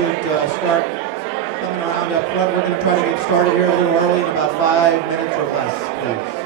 would start coming around up front. We're going to try to get started here a little early in about 5 minutes or less, please.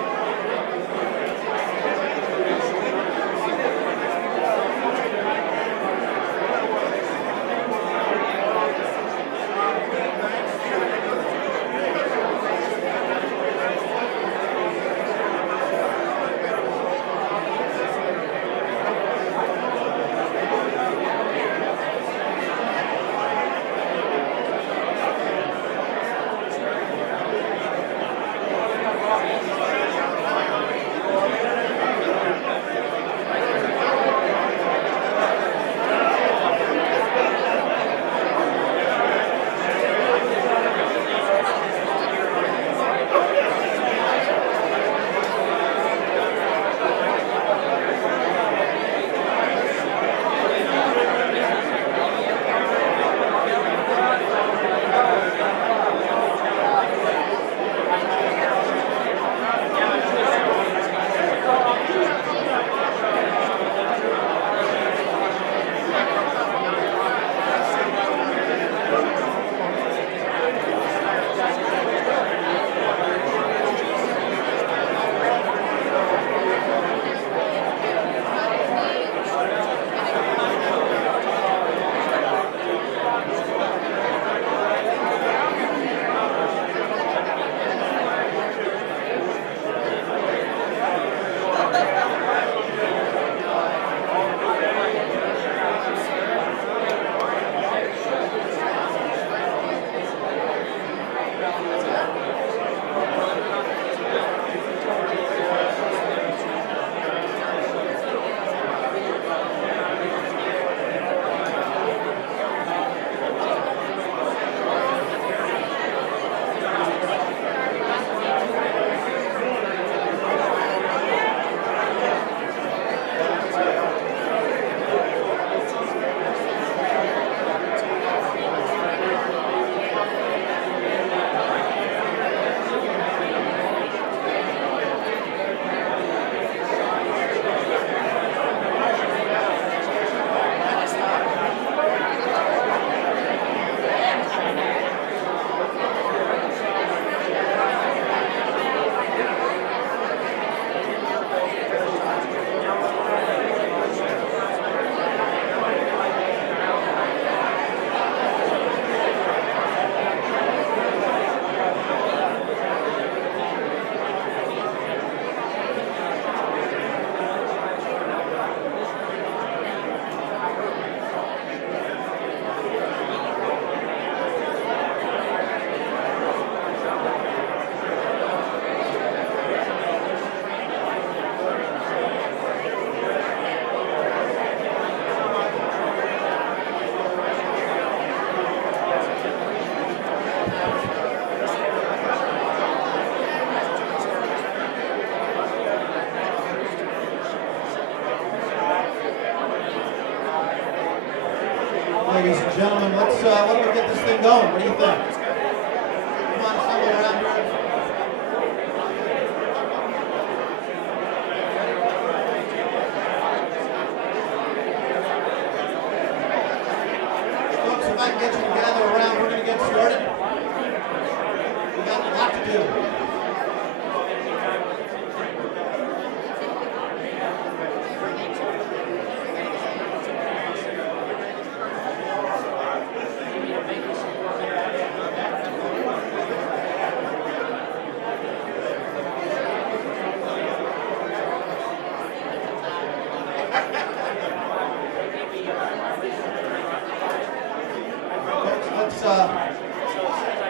Ladies and gentlemen, why don't we get this thing going? What do you think? Come on, assemble around here. Folks, if I can get you to gather around, we're going to get started. We've got a lot to do.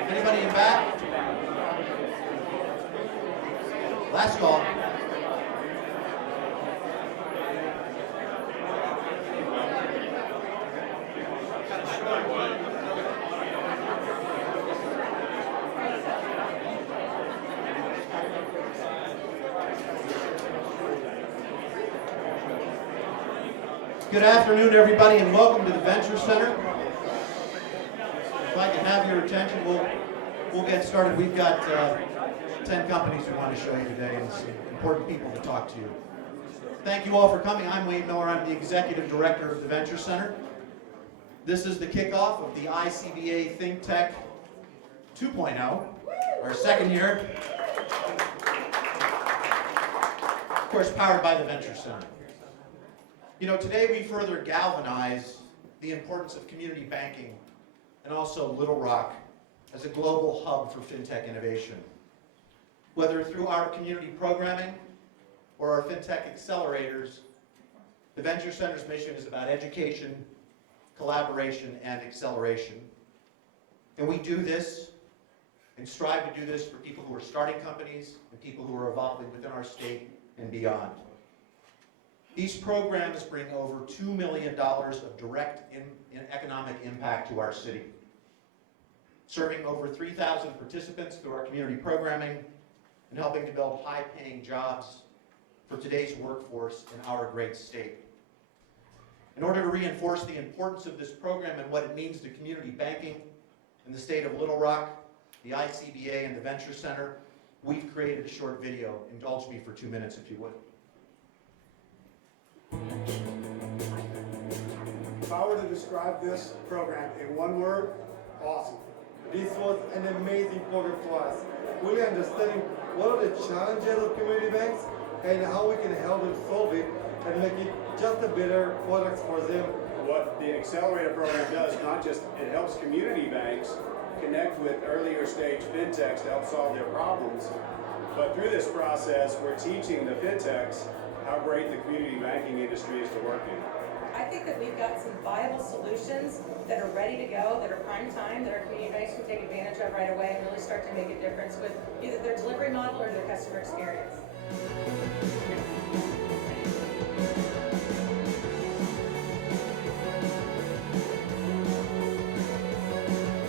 Anybody in back? Last call. Good afternoon, everybody, and welcome to the Venture Center. If I can have your attention, we'll get started. We've got 10 companies we want to show you today and some important people to talk to you. Thank you all for coming. I'm Wayne Miller. I'm the Executive Director of the Venture Center. This is the kickoff of the ICBA ThinkTECH 2.0, our second year. Of course, powered by the Venture Center. You know, today we further galvanize the importance of community banking and also Little Rock as a global hub for fintech innovation. Whether through our community programming or our fintech accelerators, the Venture Center's mission is about education, collaboration, and acceleration. And we do this and strive to do this for people who are starting companies and people who are evolving within our state and beyond. These programs bring over $2 million of direct economic impact to our city, serving over 3,000 participants through our community programming and helping to build high-paying jobs for today's workforce in our great state. In order to reinforce the importance of this program and what it means to community banking in the state of Little Rock, the ICBA, and the Venture Center, we've created a short video. Indulge me for 2 minutes, if you would. If I were to describe this program in one word, awesome. This was an amazing program for us. Really understanding what are the challenges of community banks and how we can help them solve it and make it just a better product for them. What the Accelerator program does, not just it helps community banks connect with earlier stage fintechs to help solve their problems, but through this process, we're teaching the fintechs how great the community banking industry is to work in. I think that we've got some viable solutions that are ready to go, that are prime time, that our community banks can take advantage of right away and really start to make a difference with either their delivery model or their customer experience.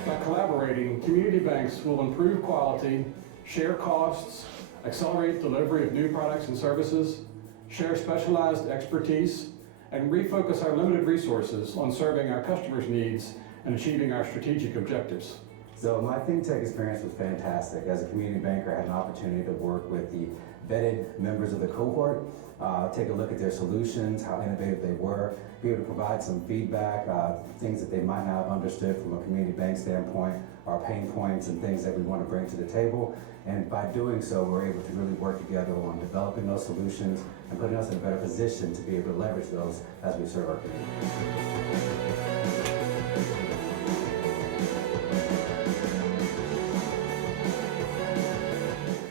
By collaborating, community banks will improve quality, share costs, accelerate delivery of new products and services, share specialized expertise, and refocus our limited resources on serving our customers' needs and achieving our strategic objectives. So my ThinkTECH experience was fantastic. As a community banker, I had an opportunity to work with the vetted members of the cohort, take a look at their solutions, how innovative they were, be able to provide some feedback, things that they might not have understood from a community bank standpoint, our pain points and things that we want to bring to the table. And by doing so, we're able to really work together on developing those solutions and putting us in a better position to be able to leverage those as we serve our community.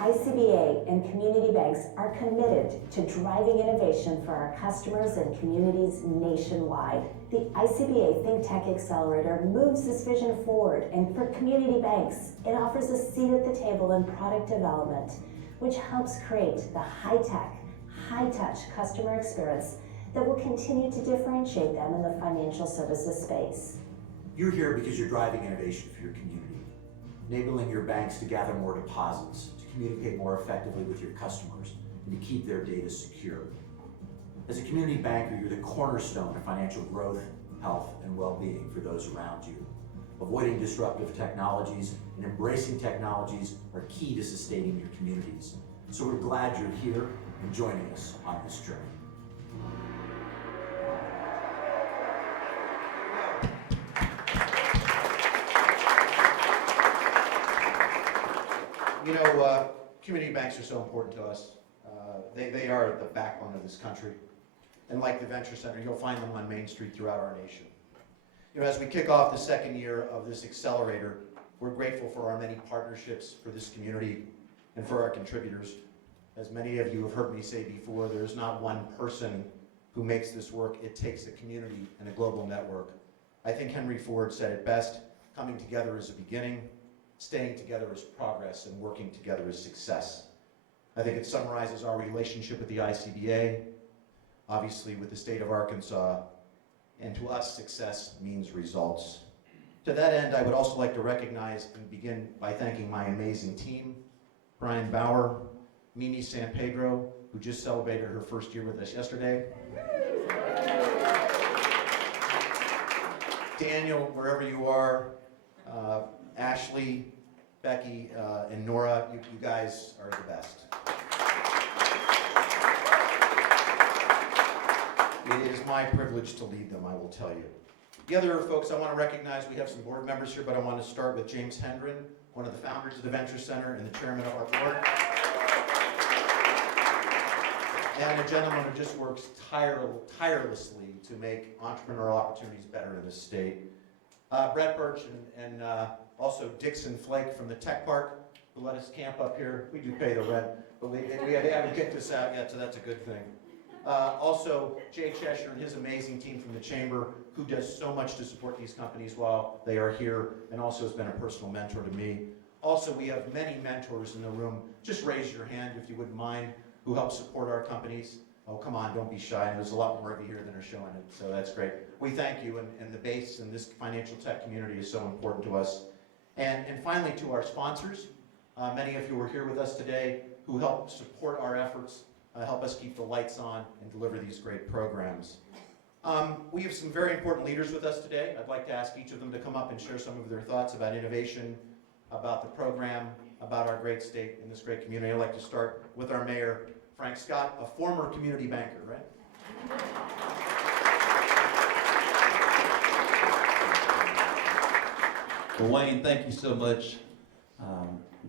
ICBA and community banks are committed to driving innovation for our customers and communities nationwide. The ICBA ThinkTECH Accelerator moves this vision forward, and for community banks, it offers a seat at the table in product development, which helps create the high-tech, high-touch customer experience that will continue to differentiate them in the financial services space. You're here because you're driving innovation for your community, enabling your banks to gather more deposits, communicate more effectively with your customers, and to keep their data secure. As a community banker, you're the cornerstone of financial growth, health, and well-being for those around you. Avoiding disruptive technologies and embracing technologies are key to sustaining your communities. So we're glad you're here and joining us on this journey. You know, community banks are so important to us. They are the backbone of this country. And like the Venture Center, you'll find them on Main Street throughout our nation. You know, as we kick off the second year of this accelerator, we're grateful for our many partnerships for this community and for our contributors. As many of you have heard me say before, there's not one person who makes this work. It takes a community and a global network. I think Henry Ford said it best: coming together is a beginning, staying together is progress, and working together is success. I think it summarizes our relationship with the ICBA, obviously with the state of Arkansas, and to us, success means results. To that end, I would also like to recognize and begin by thanking my amazing team: Brian Bauer, Mimi San Pedro, who just celebrated her first year with us yesterday, Daniel, wherever you are, Ashley, Becky, and Nora, you guys are the best. It is my privilege to lead them, I will tell you. The other folks I want to recognize, we have some board members here, but I want to start with James Hendren, one of the founders of the Venture Center and the chairman of our board. And a gentleman who just works tirelessly to make entrepreneurial opportunities better in this state. Brett Birch and also Dixon Flake from the Tech Park, who let us camp up here. We do pay the rent, but they haven't kicked us out yet, so that's a good thing. Also, Jay Cheshire and his amazing team from the Chamber, who does so much to support these companies while they are here, and also has been a personal mentor to me. Also, we have many mentors in the room. Just raise your hand if you wouldn't mind, who help support our companies. Oh, come on, don't be shy. There's a lot more of you here than are showing it, so that's great. We thank you, and the base in this financial tech community is so important to us. And finally, to our sponsors, many of you are here with us today who help support our efforts, help us keep the lights on and deliver these great programs. We have some very important leaders with us today. I'd like to ask each of them to come up and share some of their thoughts about innovation, about the program, about our great state and this great community. I'd like to start with our mayor, Frank Scott, a former community banker, right? Well, Wayne, thank you so much.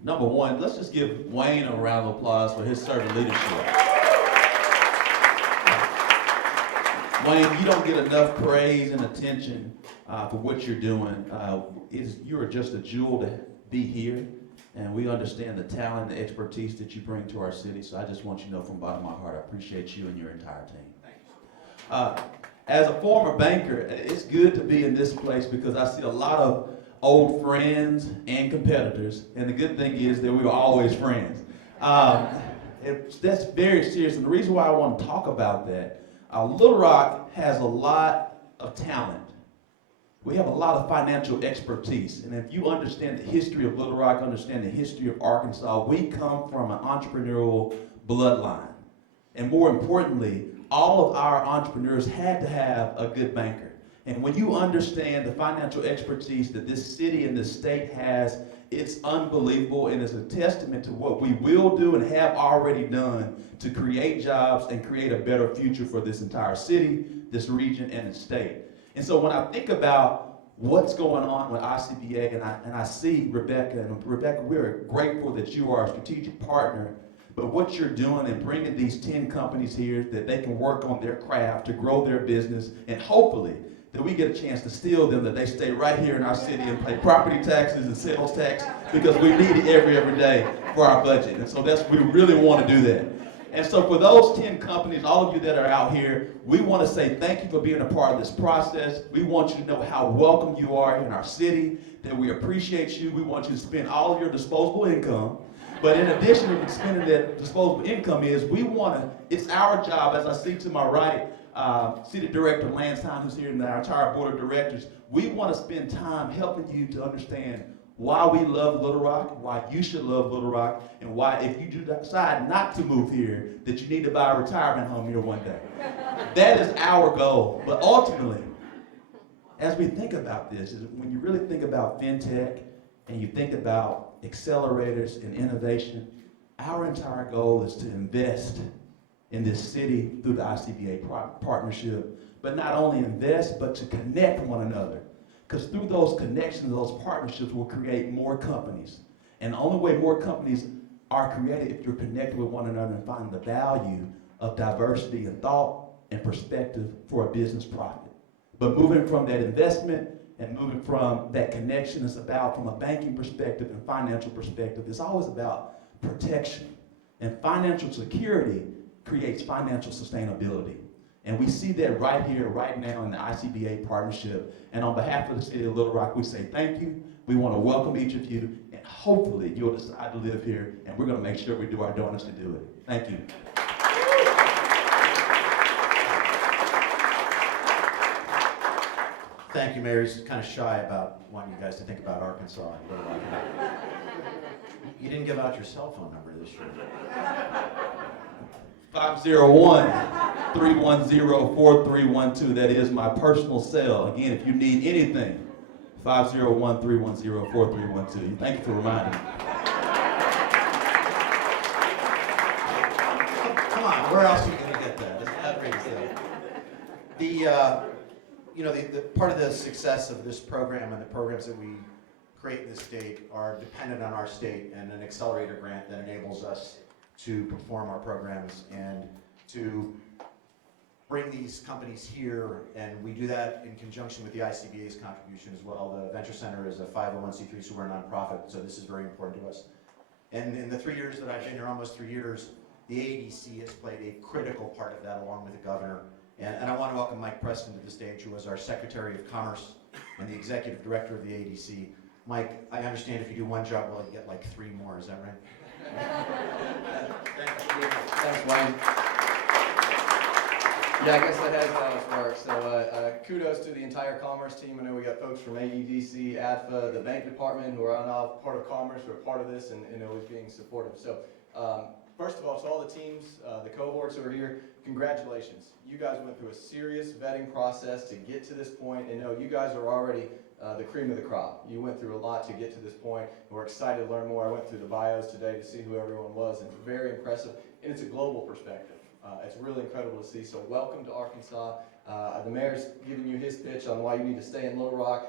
Number one, let's just give Wayne a round of applause for his servant leadership. Wayne, you don't get enough praise and attention for what you're doing. You are just a jewel to be here, and we understand the talent and the expertise that you bring to our city, so I just want you to know from the bottom of my heart, I appreciate you and your entire team. Thanks. As a former banker, it's good to be in this place because I see a lot of old friends and competitors, and the good thing is that we were always friends. That's very serious, and the reason why I want to talk about that, Little Rock has a lot of talent. We have a lot of financial expertise, and if you understand the history of Little Rock, understand the history of Arkansas, we come from an entrepreneurial bloodline. And more importantly, all of our entrepreneurs had to have a good banker. And when you understand the financial expertise that this city and this state has, it's unbelievable, and it's a testament to what we will do and have already done to create jobs and create a better future for this entire city, this region, and the state. And so when I think about what's going on with ICBA, and I see Rebecca, and Rebecca, we're grateful that you are a strategic partner, but what you're doing and bringing these 10 companies here that they can work on their craft to grow their business, and hopefully that we get a chance to steal them, that they stay right here in our city and pay property taxes and sales tax, because we need it every day for our budget. And so we really want to do that. And so for those 10 companies, all of you that are out here, we want to say thank you for being a part of this process. We want you to know how welcome you are in our city, that we appreciate you. We want you to spend all of your disposable income. But in addition to spending that disposable income it's our job, as I see to my right, City Director Lanston, who's here, and our entire board of directors, we want to spend time helping you to understand why we love Little Rock, why you should love Little Rock, and why, if you do decide not to move here, that you need to buy a retirement home here one day. That is our goal. But ultimately, as we think about this, is when you really think about fintech and you think about accelerators and innovation, our entire goal is to invest in this city through the ICBA partnership, but not only invest, but to connect one another. Because through those connections, those partnerships will create more companies. And the only way more companies are created if you're connected with one another and find the value of diversity and thought and perspective for a business profit. But moving from that investment and moving from that connection, it's about, from a banking perspective and financial perspective, it's always about protection. And financial security creates financial sustainability. And we see that right here, right now in the ICBA partnership. And on behalf of the city of Little Rock, we say thank you. We want to welcome each of you, and hopefully you'll decide to live here, and we're going to make sure we do our donuts to do it. Thank you. Thank you, Mayor. He's kind of shy about wanting you guys to think about Arkansas. You didn't give out your cell phone number this year. 501-310-4312. That is my personal cell. Again, if you need anything, 501-310-4312. Thank you for reminding me. Come on, where else are you going to get that? It's outrageous. the part of the success of this program and the programs that we create in the state are dependent on our state and an accelerator grant that enables us to perform our programs and to bring these companies here, and we do that in conjunction with the ICBA's contribution as well. The Venture Center is a 501c3, so we're a nonprofit, so this is very important to us. And in the 3 years that I've been here, almost 3 years, the ADC has played a critical part of that along with the governor. And I want to welcome Mike Preston to the stage, who was our Secretary of Commerce and the Executive Director of the ADC. Mike, I understand if you do one job well, you get like 3 more, is that right? Thanks, Wayne. Yeah, I guess that has how it works. So kudos to the entire commerce team. I know we got folks from AEDC, ADFA, the bank department who are now part of commerce, who are part of this and always being supportive. So first of all, to all the teams, the cohorts who are here, congratulations. You guys went through a serious vetting process to get to this point, and no, you guys are already the cream of the crop. You went through a lot to get to this point. We're excited to learn more. I went through the bios today to see who everyone was, and it's very impressive, and it's a global perspective. It's really incredible to see. So welcome to Arkansas. The mayor's giving you his pitch on why you need to stay in Little Rock.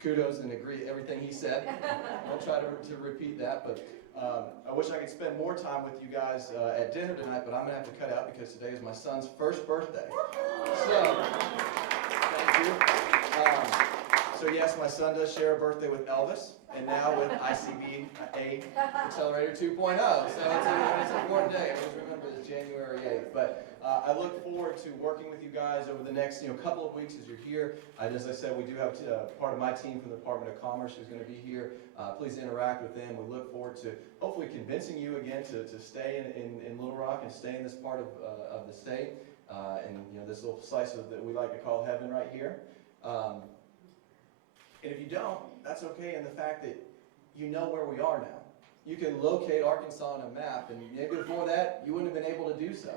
Kudos and agree with everything he said. I'll try to repeat that, but I wish I could spend more time with you guys at dinner tonight, but I'm going to have to cut out because today is my son's first birthday. So, thank you. So yes, my son does share a birthday with Elvis, and now with ICBA Accelerator 2.0. So it's an important day. I always remember it's January 8th. But I look forward to working with you guys over the next couple of weeks as you're here. As I said, we do have part of my team from the Department of Commerce who's going to be here. Please interact with them. We look forward to hopefully convincing you again to stay in Little Rock and stay in this part of the state. And this little slice of that we like to call heaven right here. And if you don't, that's okay in the fact that you know where we are now. You can locate Arkansas on a map, and maybe before that, you wouldn't have been able to do so.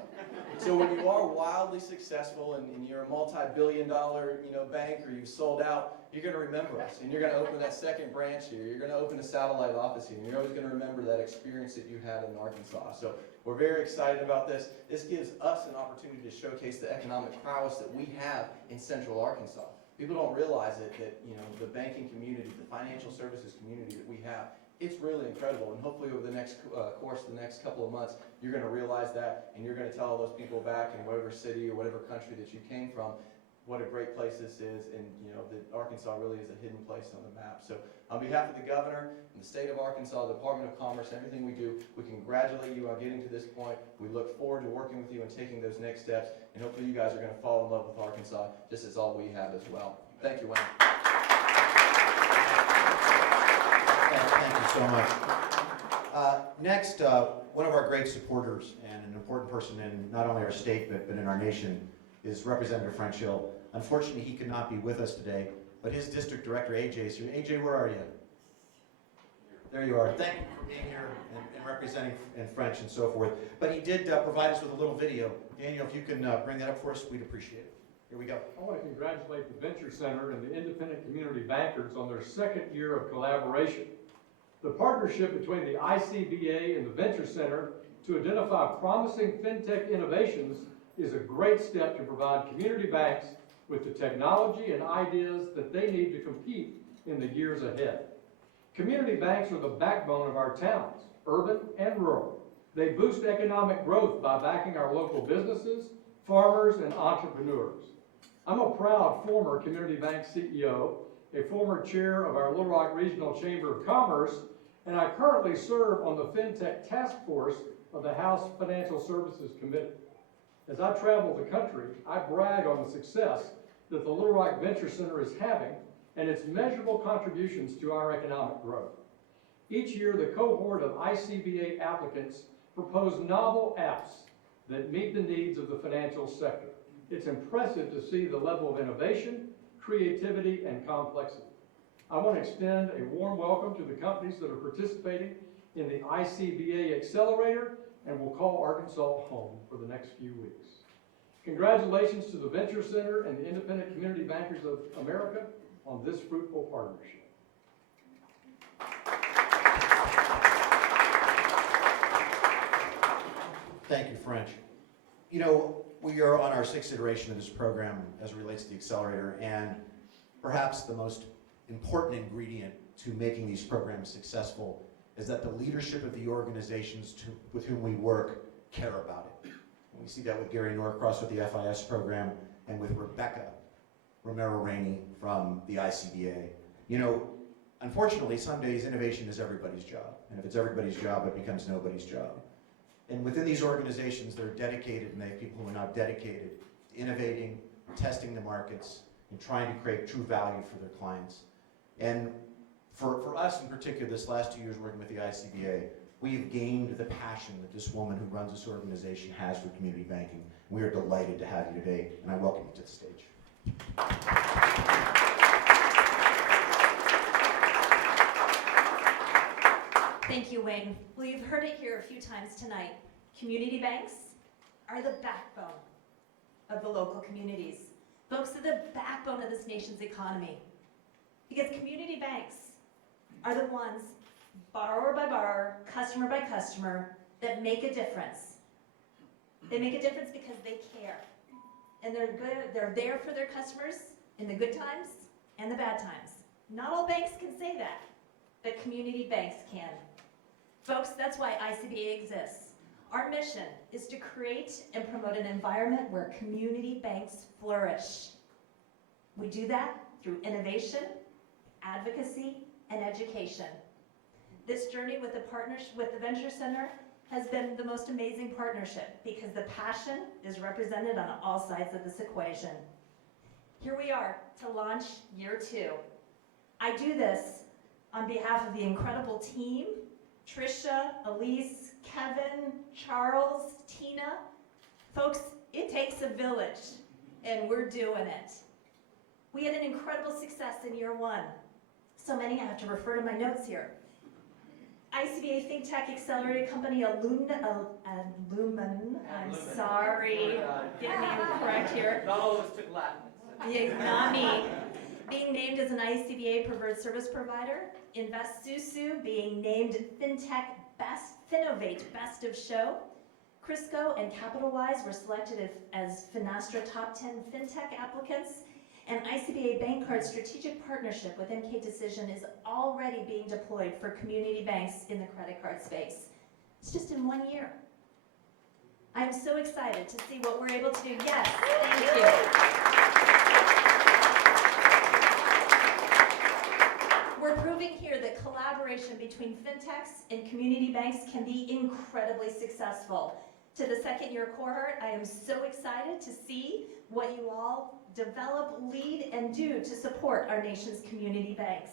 So when you are wildly successful and you're a multi-billion-dollar bank, or you've sold out, you're going to remember us, and you're going to open that second branch here. You're going to open a satellite office here, and you're always going to remember that experience that you had in Arkansas. So we're very excited about this. This gives us an opportunity to showcase the economic prowess that we have in Central Arkansas. People don't realize it, that the banking community, the financial services community that we have, it's really incredible. And hopefully over the next course, the next couple of months, you're going to realize that, and you're going to tell those people back in whatever city or whatever country that you came from what a great place this is, and that Arkansas really is a hidden place on the map. So on behalf of the governor and the state of Arkansas, the Department of Commerce, everything we do, we congratulate you on getting to this point. We look forward to working with you and taking those next steps, and hopefully you guys are going to fall in love with Arkansas just as all we have as well. Thank you, Wayne. Thank you so much. Next, one of our great supporters and an important person in not only our state but in our nation is Representative French Hill. Unfortunately, he could not be with us today, but his district director, AJ, is here. AJ, where are you? There you are. Thank you for being here and representing in French and so forth. But he did provide us with a little video. Daniel, if you can bring that up for us, we'd appreciate it. Here we go. I want to congratulate the Venture Center and the independent community bankers on their second year of collaboration. The partnership between the ICBA and the Venture Center to identify promising fintech innovations is a great step to provide community banks with the technology and ideas that they need to compete in the years ahead. Community banks are the backbone of our towns, urban and rural. They boost economic growth by backing our local businesses, farmers, and entrepreneurs. I'm a proud former community bank CEO, a former chair of our Little Rock Regional Chamber of Commerce, and I currently serve on the fintech task force of the House Financial Services Committee. As I travel the country, I brag on the success that the Little Rock Venture Center is having and its measurable contributions to our economic growth. Each year, the cohort of ICBA applicants propose novel apps that meet the needs of the financial sector. It's impressive to see the level of innovation, creativity, and complexity. I want to extend a warm welcome to the companies that are participating in the ICBA Accelerator and will call Arkansas home for the next few weeks. Congratulations to the Venture Center and the Independent Community Bankers of America on this fruitful partnership. Thank you, French. we are on our 6th iteration of this program as it relates to the Accelerator, and perhaps the most important ingredient to making these programs successful is that the leadership of the organizations with whom we work care about it. And we see that with Gary Norcross with the FIS program and with Rebecca Romero-Rainey from the ICBA. You know, unfortunately, some days innovation is everybody's job. And if it's everybody's job, it becomes nobody's job. And within these organizations, they're dedicated, and they have people who are now dedicated to innovating, testing the markets, and trying to create true value for their clients. And for us in particular, this last 2 years working with the ICBA, we've gained the passion that this woman who runs this organization has for community banking. We are delighted to have you today, and I welcome you to the stage. Thank you, Wayne. Well, you've heard it here a few times tonight. Community banks are the backbone of the local communities. Folks, they're the backbone of this nation's economy. Because community banks are the ones, borrower by borrower, customer by customer, that make a difference. They make a difference because they care. And they're there for their customers in the good times and the bad times. Not all banks can say that, but community banks can. Folks, that's why ICBA exists. Our mission is to create and promote an environment where community banks flourish. We do that through innovation, advocacy, and education. This journey with the partnership with the Venture Center has been the most amazing partnership because the passion is represented on all sides of this equation. Here we are to launch year 2. I do this on behalf of the incredible team, Trisha, Elise, Kevin, Charles, Tina. Folks, it takes a village, and we're doing it. We had an incredible success in year 1. So many I have to refer to my notes here. ICBA ThinkTECH Accelerator Company Lumen, I'm sorry, getting me correct here. Not all of us took Latin. Yeah, not me. Being named as an ICBA preferred service provider. InvestSusu being named FinTech Finovate Best of Show. Crisco and CapitalWise were selected as Finastra Top 10 FinTech applicants. And ICBA Bank Card strategic partnership with MK Decision is already being deployed for community banks in the credit card space. It's just in 1 year. I'm so excited to see what we're able to do. Yes, thank you. We're proving here that collaboration between fintechs and community banks can be incredibly successful. To the second year cohort, I am so excited to see what you all develop, lead, and do to support our nation's community banks.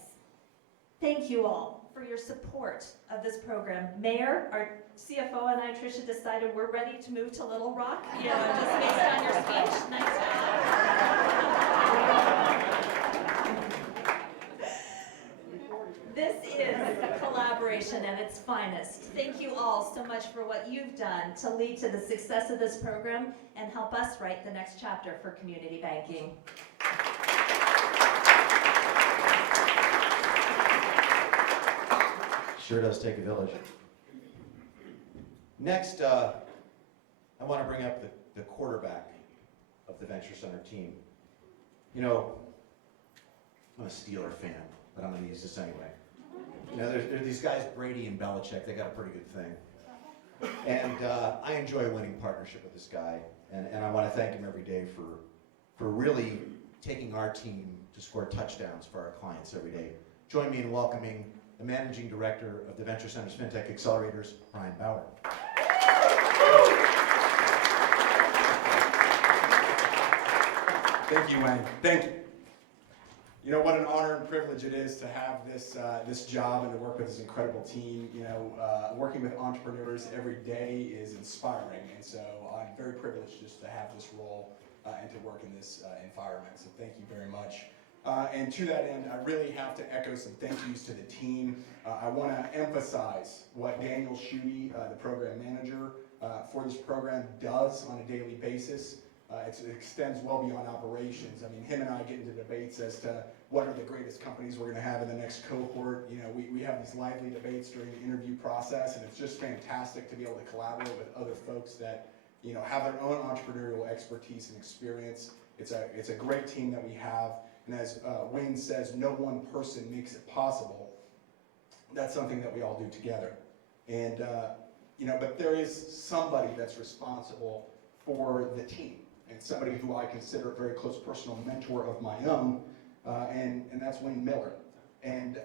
Thank you all for your support of this program. Mayor, our CFO, and I, Tricia, decided we're ready to move to Little Rock. You know, just based on your speech. Nice job. This is collaboration at its finest. Thank you all so much for what you've done to lead to the success of this program and help us write the next chapter for community banking. Sure does take a village. Next, I want to bring up the quarterback of the Venture Center team. You know, I'm a Steeler fan, but I'm going to use this anyway. You know, there's these guys, Brady and Belichick, they got a pretty good thing. And I enjoy winning partnership with this guy, and I want to thank him every day for really taking our team to score touchdowns for our clients every day. Join me in welcoming the Managing Director of the Venture Center's FinTech Accelerators, Brian Bauer. Thank you, Wayne. Thank you. You know, what an honor and privilege it is to have this job and to work with this incredible team. You know, working with entrepreneurs every day is inspiring, and so I'm very privileged just to have this role and to work in this environment. So thank you very much. And to that end, I really have to echo some thank yous to the team. I want to emphasize what Daniel Schutte, the program manager for this program, does on a daily basis. It extends well beyond operations. I mean, him and I get into debates as to what are the greatest companies we're going to have in the next cohort. You know, we have these lively debates during the interview process, and it's just fantastic to be able to collaborate with other folks that have their own entrepreneurial expertise and experience. It's a great team that we have, and as Wayne says, no one person makes it possible. That's something that we all do together. And but there is somebody that's responsible for the team, and somebody who I consider a very close personal mentor of my own, and that's Wayne Miller. And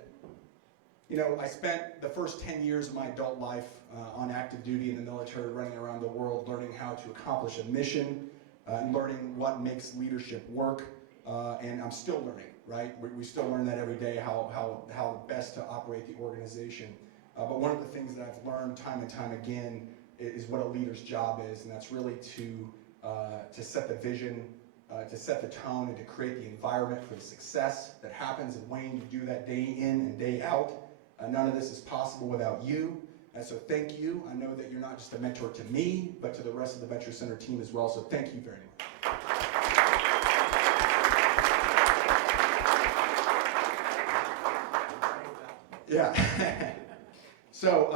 I spent the first 10 years of my adult life on active duty in the military, running around the world, learning how to accomplish a mission, learning what makes leadership work, and I'm still learning, right? We still learn that every day, how best to operate the organization. But one of the things that I've learned time and time again is what a leader's job is, and that's really to set the vision, to set the tone, and to create the environment for the success that happens. And Wayne, you do that day in and day out. None of this is possible without you, and so thank you. I know that you're not just a mentor to me, but to the rest of the Venture Center team as well, so thank you very much. Yeah. So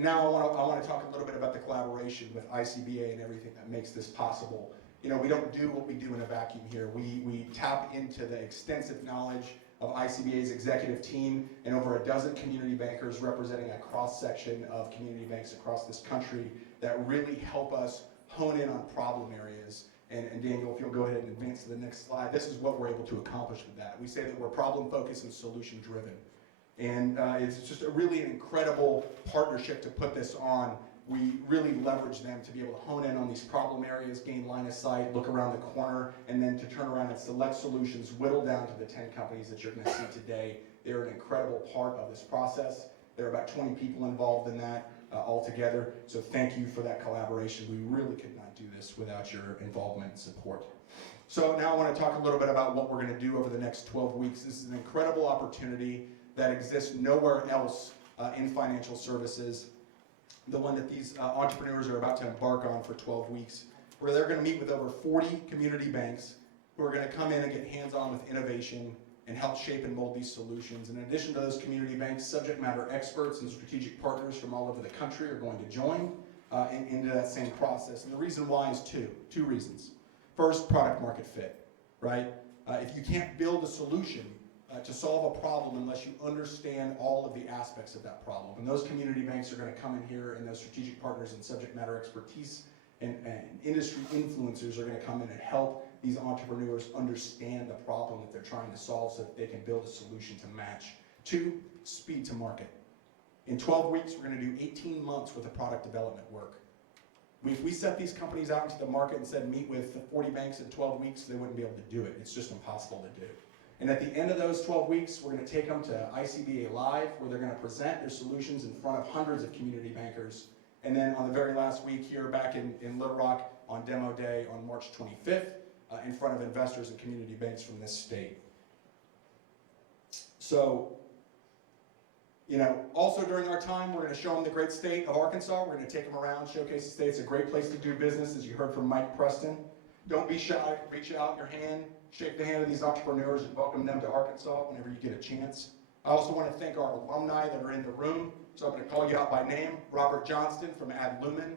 now I want to talk a little bit about the collaboration with ICBA and everything that makes this possible. We don't do what we do in a vacuum here. We tap into the extensive knowledge of ICBA's executive team and over a dozen community bankers representing a cross-section of community banks across this country that really help us hone in on problem areas. And Daniel, if you'll go ahead and advance to the next slide, this is what we're able to accomplish with that. We say that we're problem-focused and solution-driven. And it's just a really incredible partnership to put this on. We really leverage them to be able to hone in on these problem areas, gain line of sight, look around the corner, and then to turn around and select solutions, whittle down to the 10 companies that you're going to see today. They're an incredible part of this process. There are about 20 people involved in that altogether. So thank you for that collaboration. We really could not do this without your involvement and support. So now I want to talk a little bit about what we're going to do over the next 12 weeks. This is an incredible opportunity that exists nowhere else in financial services. The one that these entrepreneurs are about to embark on for 12 weeks, where they're going to meet with over 40 community banks who are going to come in and get hands-on with innovation and help shape and mold these solutions. In addition to those community banks, subject matter experts and strategic partners from all over the country are going to join into that same process. And the reason why is two reasons. First, product market fit, right? If you can't build a solution to solve a problem unless you understand all of the aspects of that problem. And those community banks are going to come in here, and those strategic partners and subject matter expertise and industry influencers are going to come in and help these entrepreneurs understand the problem that they're trying to solve so that they can build a solution to match. Two, speed to market. In 12 weeks, we're going to do 18 months worth of product development work. If we set these companies out into the market and said meet with 40 banks in 12 weeks, they wouldn't be able to do it. It's just impossible to do. And at the end of those 12 weeks, we're going to take them to ICBA Live, where they're going to present their solutions in front of hundreds of community bankers. And then on the very last week here back in Little Rock on Demo Day on March 25th, in front of investors and community banks from this state. So, also during our time, we're going to show them the great state of Arkansas. We're going to take them around, showcase the state. It's a great place to do business, as you heard from Mike Preston. Don't be shy. Reach out your hand. Shake the hand of these entrepreneurs and welcome them to Arkansas whenever you get a chance. I also want to thank our alumni that are in the room. So I'm going to call you out by name. Robert Johnston from Ad Lumen,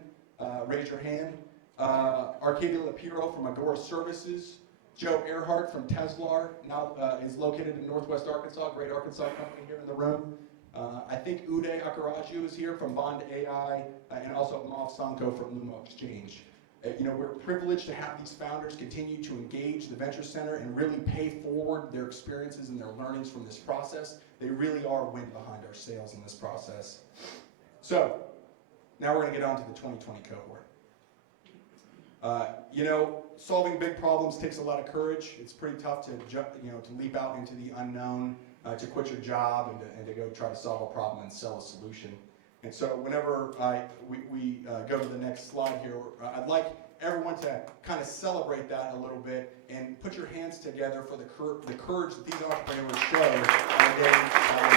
raise your hand. Arcadia Lapiro from Agora Services. Joe Earhart from Teslar, now is located in Northwest Arkansas, great Arkansas company here in the room. I think Uday Akaraju is here from Bond AI, and also Mav Sanko from Lumo Exchange. We're privileged to have these founders continue to engage the Venture Center and really pay forward their experiences and their learnings from this process. They really are wind behind our sails in this process. So, now we're going to get on to the 2020 cohort. Solving big problems takes a lot of courage. It's pretty tough to leap out into the unknown, to quit your job and to go try to solve a problem and sell a solution. And so whenever we go to the next slide here, I'd like everyone to kind of celebrate that a little bit and put your hands together for the courage that these entrepreneurs show on a daily basis.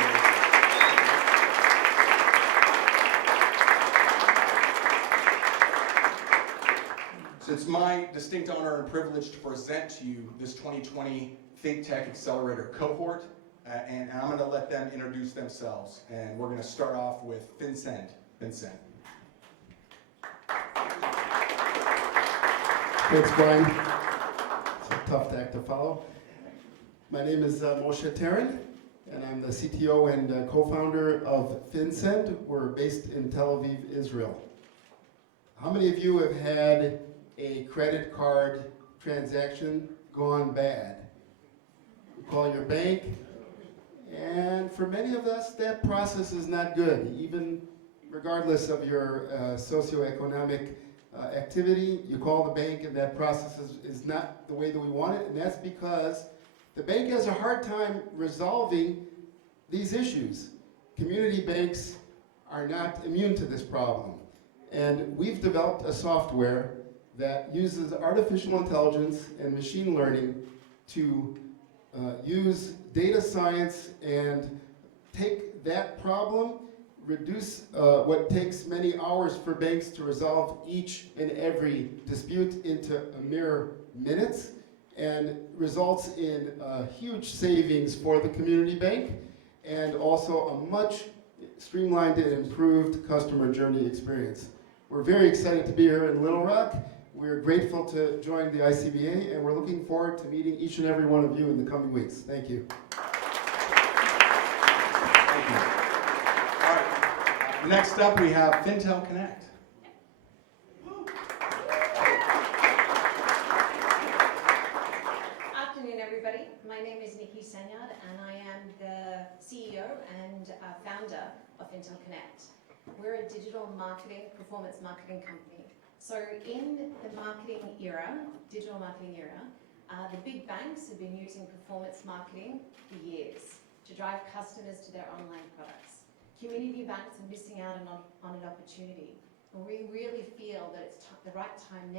So it's my distinct honor and privilege to present to you this 2020 ThinkTECH Accelerator cohort. And I'm going to let them introduce themselves. And we're going to start off with Vincent. Vincent. Thanks, Brian. It's a tough act to follow. My name is Moshe Terran, and I'm the CTO and co-founder of FinSend. We're based in Tel Aviv, Israel. How many of you have had a credit card transaction gone bad? You call your bank, and for many of us, that process is not good. Even regardless of your socioeconomic activity, you call the bank and that process is not the way that we want it, and that's because the bank has a hard time resolving these issues. Community banks are not immune to this problem. And we've developed a software that uses artificial intelligence and machine learning to use data science and take that problem, reduce what takes many hours for banks to resolve each and every dispute into a mere minutes, and results in huge savings for the community bank and also a much streamlined and improved customer journey experience. We're very excited to be here in Little Rock. We're grateful to join the ICBA, and we're looking forward to meeting each and every one of you in the coming weeks. Thank you. Thank you. All right. Next up, we have Fintel Connect. Afternoon, everybody. My name is Nikki Sanyard, and I am the CEO and founder of Fintel Connect. We're a digital marketing, performance marketing company. So in the marketing era, digital marketing era, the big banks have been using performance marketing for years to drive customers to their online products. Community banks are missing out on an opportunity. And we really feel that it's the right time now